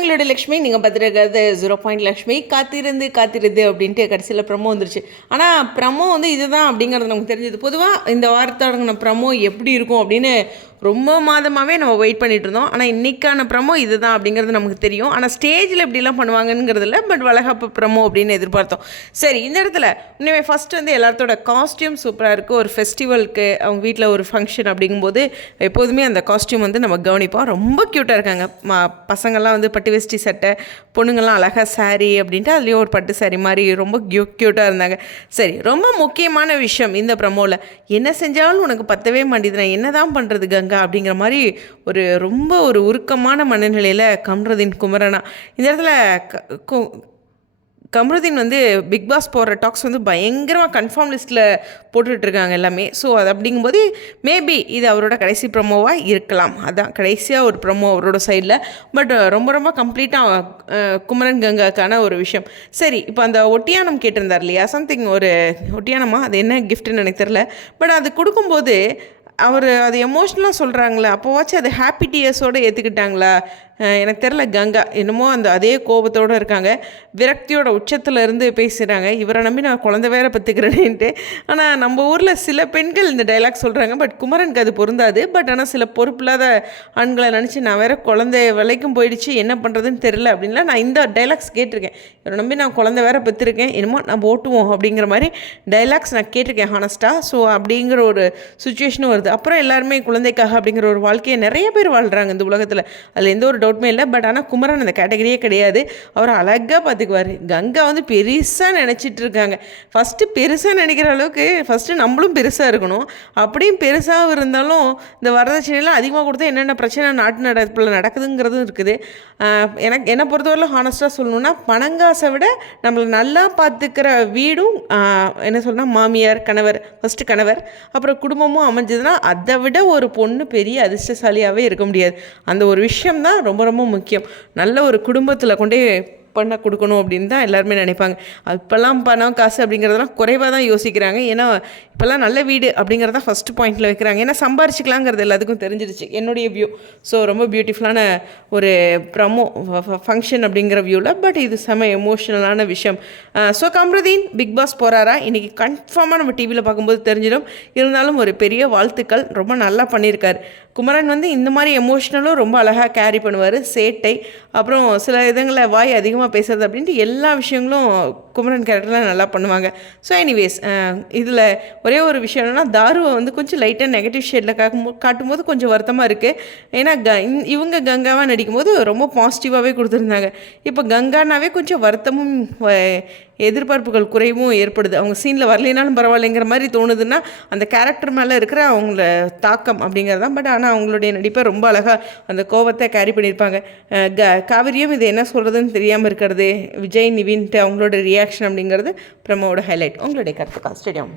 நாங்களோட லக்ஷ்மி நீங்கள் பார்த்துருக்கிறது zero point Lakshmi. காத்திருந்து காத்திருந்து அப்படின்ட்டு கடைசியில் ப்ரமோ வந்துருச்சு. ஆனால் ப்ரமோ வந்து இதுதான் அப்படிங்கிறது நமக்கு தெரிஞ்சது. பொதுவாக இந்த வாரத்தோட ப்ரமோ எப்படி இருக்கும் அப்படின்னு ரொம்ப மாதமாகவே நம்ம வெயிட் பண்ணிகிட்டு இருந்தோம். ஆனால் இன்றைக்கான ப்ரமோ இதுதான் அப்படிங்கிறது நமக்கு தெரியும். ஆனால் ஸ்டேஜில் எப்படிலாம் பண்ணுவாங்கங்கிறதுல இல்லை பட் வளகப்பு ப்ரமோ அப்படின்னு எதிர்பார்த்தோம். சரி இந்த இடத்துல இன்னுமே ஃபஸ்ட் வந்து எல்லாத்தோட காஸ்டியூம் சூப்பராக இருக்குது ஒரு ஃபெஸ்டிவலுக்கு அவங்க வீட்டில் ஒரு ஃபங்க்ஷன் அப்படிங்கும்போது எப்போதுமே அந்த காஸ்டியூம் வந்து நம்ம கவனிப்போம். ரொம்ப க்யூட்டாக இருக்காங்க. ம பசங்கள்லாம் வந்து பட்டு வேஷ்டி சட்டை பொண்ணுங்கள்லாம் அழகாக saree அப்படின்ட்டு அதுலேயும் ஒரு பட்டு saree மாதிரி ரொம்ப க்யூ க்யூட்டாக இருந்தாங்க. சரி ரொம்ப முக்கியமான விஷயம் இந்த ப்ரமோவில் என்ன செஞ்சாலும் உனக்கு பத்தவே மாட்டேது நான் என்ன தான் பண்ணுறது கங்கா அப்படிங்கிற மாதிரி ஒரு ரொம்ப ஒரு உருக்கமான மனநிலையில் கம்ருதீன் குமரனா. இந்த இடத்துல க- கு- கமருதீன் வந்து பிக் பாஸ் போடுற டாக்ஸ் வந்து பயங்கரமாக கன்ஃபார்ம் லிஸ்ட்டில் போட்டுட்ருக்காங்க எல்லாமே. ஸோ அது அப்படிங்கும்போது மேபி இது அவரோட கடைசி ப்ரமோவாக இருக்கலாம். அதான் கடைசியாக ஒரு ப்ரமோ அவரோட சைடில் பட் ரொம்ப ரொம்ப கம்ப்ளீட்டாக குமரன் கங்காக்கான ஒரு விஷயம். சரி இப்போ அந்த ஒட்டியானம் கேட்டிருந்தார் இல்லையா? சம்திங் ஒரு ஒட்டியானமா அது என்ன கிஃப்ட்டுன்னு எனக்கு தெரில பட் அது கொடுக்கும்போது அவர் அது எமோஷ்னலாக சொல்கிறாங்களே அப்போவாச்சும் அது ஹாப்பி டியர்ஸோடு ஏற்றுக்கிட்டாங்களா எனக்கு தெரில கங்கா என்னமோ அந்த அதே கோபத்தோடு இருக்காங்க. விரக்தியோட உச்சத்தில் இருந்து பேசுகிறாங்க இவரை நம்பி நான் குழந்த வேற பத்துக்கிறேன்ட்டு ஆனால் நம்ம ஊரில் சில பெண்கள் இந்த டைலாக் சொல்கிறாங்க பட் குமரனுக்கு அது பொருந்தாது. பட் ஆனால் சில பொறுப்பில்லாத ஆண்களை நினச்சி நான் வேற குழந்தை விலைக்கும் போயிடுச்சு. என்ன பண்ணுறதுன்னு தெரில அப்படின்லாம் நான் இந்த டைலாக்ஸ் கேட்டிருக்கேன். இவரை நம்பி நான் குழந்தை வேற பெற்றிருக்கேன் என்னமோ நம்ம ஓட்டுவோம் அப்படிங்கிற மாதிரி டைலாக்ஸ் நான் கேட்டிருக்கேன் ஹானஸ்ட்டாக ஸோ அப்படிங்கிற ஒரு சுச்சுவேஷனும் வருது. அப்புறம் எல்லாருமே குழந்தைக்காக அப்படிங்கிற ஒரு வாழ்க்கையை நிறைய பேர் வாழ்கிறாங்க இந்த உலகத்தில். அதில் எந்த ஒரு டவுட்டுமே இல்லை. பட் ஆனால் குமரன் அந்த கேட்டகரியே கிடையாது. அவர் அழகாக பார்த்துக்குவார். கங்கா வந்து பெருசாக நினச்சிட்டு இருக்காங்க. ஃபஸ்ட்டு பெருசாக நினைக்கிற அளவுக்கு ஃபஸ்ட்டு நம்மளும் பெருசாக இருக்கணும். அப்படியும் பெருசாக இருந்தாலும் இந்த வரதட்சணையெல்லாம் அதிகமாக கொடுத்தா என்னென்ன பிரச்சனை நாட்டு நடப்பில் நடக்குதுங்கிறதும் இருக்குது. எனக்கு என்னை பொறுத்தவரையிலும் ஹானஸ்ட்டாக சொல்லணுன்னா பணங்காசை விட நம்மளை நல்லா பார்த்துக்கிற வீடும் என்ன சொல்லணும் மாமியார் கணவர் ஃபஸ்ட்டு கணவர். அப்புறம் குடும்பமும் அமைஞ்சதுன்னா அதை விட ஒரு பொண்ணு பெரிய அதிர்ஷ்டசாலியாகவே இருக்க முடியாது. அந்த ஒரு விஷயம் தான் ரொம்ப ரொம்ப முக்கியம். நல்ல ஒரு குடும்பத்தில் கொண்டே பண்ண கொடுக்கணும் அப்படின்னு தான் எல்லாருமே நினைப்பாங்க. அப்போல்லாம் பணம் காசு அப்படிங்கிறதெல்லாம் குறைவாக தான் யோசிக்கிறாங்க. ஏன்னா இப்போல்லாம் நல்ல வீடு அப்படிங்கிறத ஃபஸ்ட்டு பாயிண்டில் வைக்கிறாங்க. ஏன்னா சம்பாரிச்சிக்கலாங்கிறது எல்லாத்துக்கும் தெரிஞ்சிருச்சு என்னுடைய வியூ ஸோ ரொம்ப பியூட்டிஃபுல்லான ஒரு ப்ரமோ ஃபங்க்ஷன் அப்படிங்கிற வியூவில் பட் இது செம எமோஷனலான விஷயம். ஸோ கம்ருதீன் பிக் பாஸ் போகிறாரா இன்றைக்கி கன்ஃபார்மாக நம்ம டிவியில் பார்க்கும்போது தெரிஞ்சிடும். இருந்தாலும் ஒரு பெரிய வாழ்த்துக்கள். ரொம்ப நல்லா பண்ணியிருக்காரு குமரன் வந்து இந்த மாதிரி எமோஷ்னலும் ரொம்ப அழகாக கேரி பண்ணுவார் சேட்டை அப்புறம் சில இதுங்களில் வாய் அதிகமாக பேசுறது அப்படின்ட்டு எல்லா விஷயங்களும் குமரன் கேரக்டர்லாம் நல்லா பண்ணுவாங்க. ஸோ எனிவேஸ் இதில் ஒரே ஒரு விஷயம் என்னென்னா தாருவை வந்து கொஞ்சம் லைட்டாக நெகட்டிவ் ஷேடில் காக்கும் காட்டும்போது கொஞ்சம் வருத்தமாக இருக்குது ஏன்னா க இந்- இவங்க கங்காவாக நடிக்கும்போது ரொம்ப பாசிட்டிவாகவே கொடுத்துருந்தாங்க. இப்போ கங்கானாவே கொஞ்சம் வருத்தமும் எதிர்பார்ப்புகள் குறைவும் ஏற்படுது. அவங்க சீனில் வரலைனாலும் பரவாயில்லைங்கிற மாதிரி தோணுதுன்னா அந்த கேரக்டர் மேலே இருக்கிற அவங்கள தாக்கம் அப்படிங்கிறது தான். பட் ஆனால் அவங்களுடைய நடிப்பை ரொம்ப அழகாக அந்த கோபத்தை கேரி பண்ணியிருப்பாங்க. க காவிரியும் இது என்ன சொல்கிறதுன்னு தெரியாமல் இருக்கிறது. விஜய் நிவின்ட்டு அவங்களோட ரியாக்ஷன் அப்படிங்கிறது பிரமோட ஹைலைட் உங்களுடைய கருத்துக்கா ஸ்டேடியம்